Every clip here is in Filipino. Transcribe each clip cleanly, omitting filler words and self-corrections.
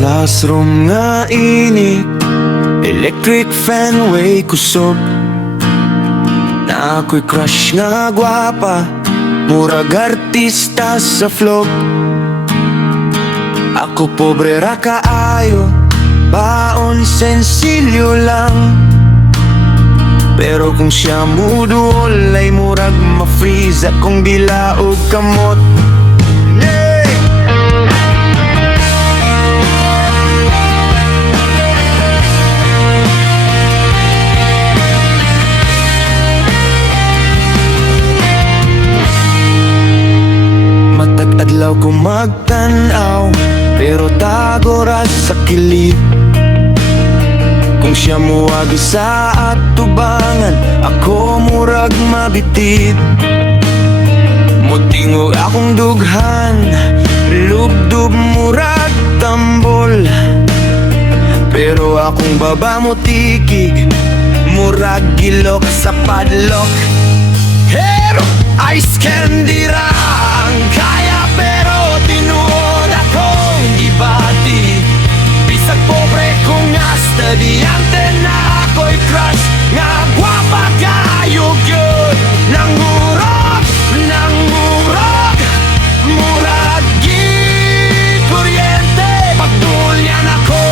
Classroom nga init, electric fan way kusog. Na ako'y crush nga gwapa, murag artista sa vlog. Ako pobre ra kaayo, baon sensilyo lang. Pero kung siya mudol ay murag ma-freeze akong bilaog kamot. Adlaw ko magtanaw, pero tago ra sa kilid. Kung siya muwagi sa atubangan, ako murag mabitid. Mutingog akong dughan, lubdub murag tambol. Pero akong baba mo tikig, murag gilok sa padlock. Hero, ice candy ra ang kaya, pero tinuod akong ibati. Bisag pobre kung estudyante na ako'y crush nga gwapa kayo gyud. Nangurog, murag gid kuryente. Pagdulyan ako,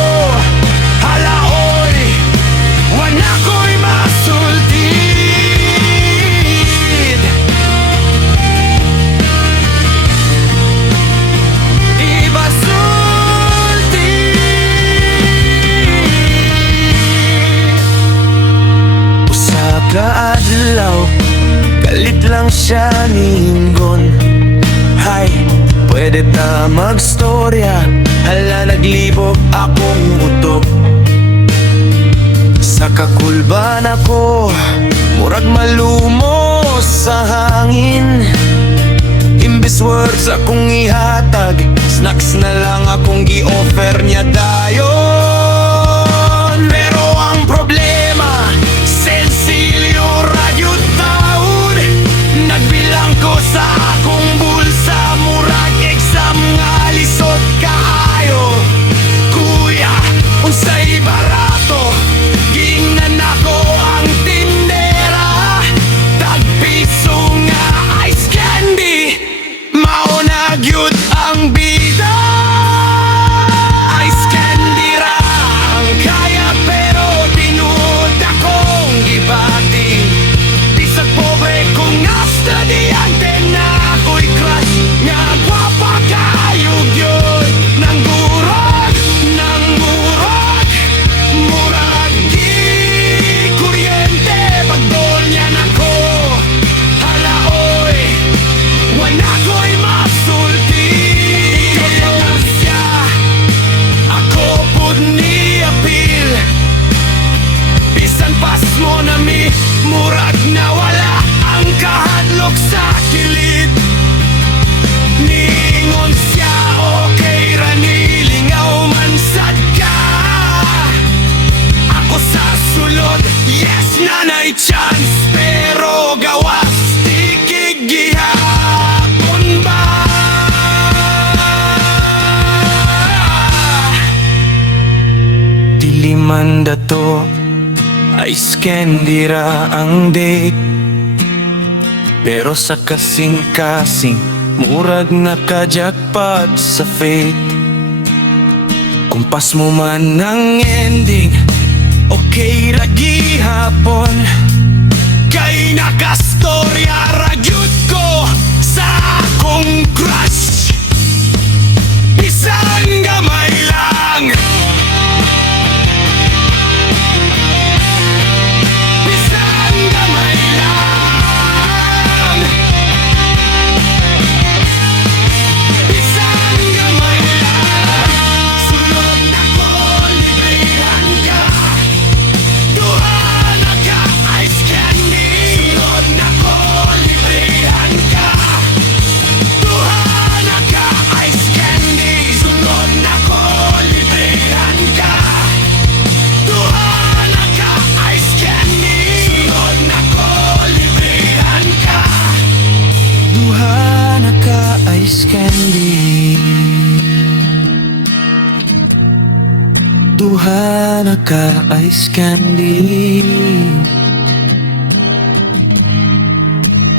halaoy, wala ko'y masulti. Kaadlaw, galit lang siya ningon. Hay, pwede ta magstorya, hala naglibog akong utok. Sa kakulban ako, murag malumos sa hangin. Imbes words akong ihatag, snacks na lang akong gi-offer niya dayon. Pero ang problema, nagbilang ko sa akong bulsa, murag exam nga lisod kaayo. Kuya, unsay barato, gingnan ako ang tindera. Tagpiso nga ice candy, mauna gyud ang bida. Ice candy ra ang kaya, pero tinuod akong gibati. Bisag pobre kung estudyante na ako'y crush nga gwapa kayo gyud. Nangurog, murag di kuryente. Pagdolyan ako, halaoy, wala ko'y masulti. Ikaw lang siya, ako pud ni apil. Bisan pas mo na mi, murag nawala ang kahadlok sa kilid. Ningon siya, okay ra nilingaw man sad ka. Ako sa sulod, yes nanay chance, pero gawas tikig gihapon ba. Dili man dato, ice candy ra ang date. Pero sa kasing-kasing, murag naka-jackpot sa fate. Kumpas mo man ang ending, okay ra gihapon. Kay nakastorya ra gyud ko sa akong crush. Bisan gamay lang, sulod ako, librihan ka. Duha Duha na ka ice candy.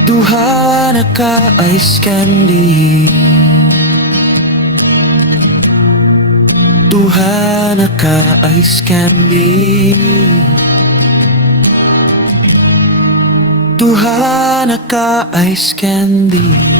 Duha na ka ice candy. Duha na ka ice candy. Duha na ka ice candy.